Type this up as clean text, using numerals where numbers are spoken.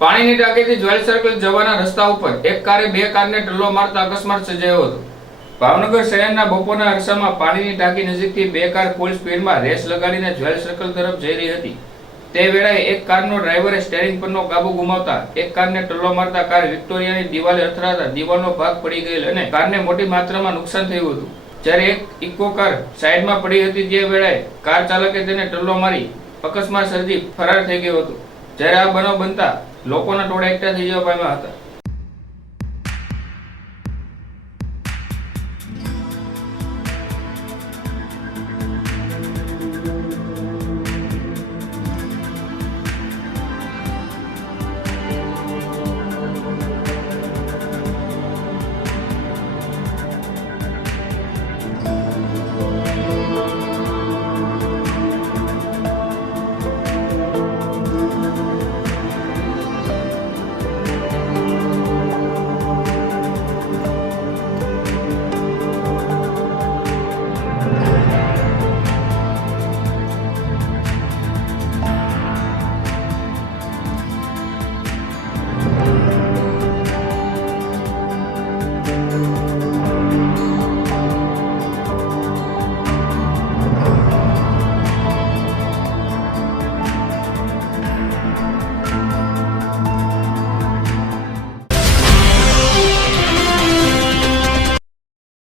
પાણીની ટાંકીથી jewel circle જવાના રસ્તા ઉપર એક કારે બે કારને ટલ્લો મારતા અકસ્માત સર્જાયો હતો। ભાવનગર શહેરના બપોરના અરસામાં પાણીની ટાંકી નજીકથી બે કાર ફૂલ સ્પીડમાં રેસ લગાડીને જ્વેલ સર્કલ તરફ જઈ રહી હતી। તે વેળાએ એક કારનો ડ્રાઈવરે સ્ટીયરિંગ પરનો કાબુ ગુમાવતા એક કારને ટલ્લો મારતા કાર વિક્ટોરિયાની દિવાલે અથડાતા દિવાલનો ભાગ પડી ગયેલ અને કારને મોટી માત્રામાં નુકસાન થયું હતું। જ્યારે એક ઇકો કાર સાઈડમાં પડી હતી તે વેળાએ કાર ચાલકે તેને ટલ્લો મારી અકસ્માત સર્જી ફરાર થઈ ગયો હતો। જ્યારે આ બનાવ બનતા લોકોના ટોળા એકઠા થઈ જવા પામ્યા હતા।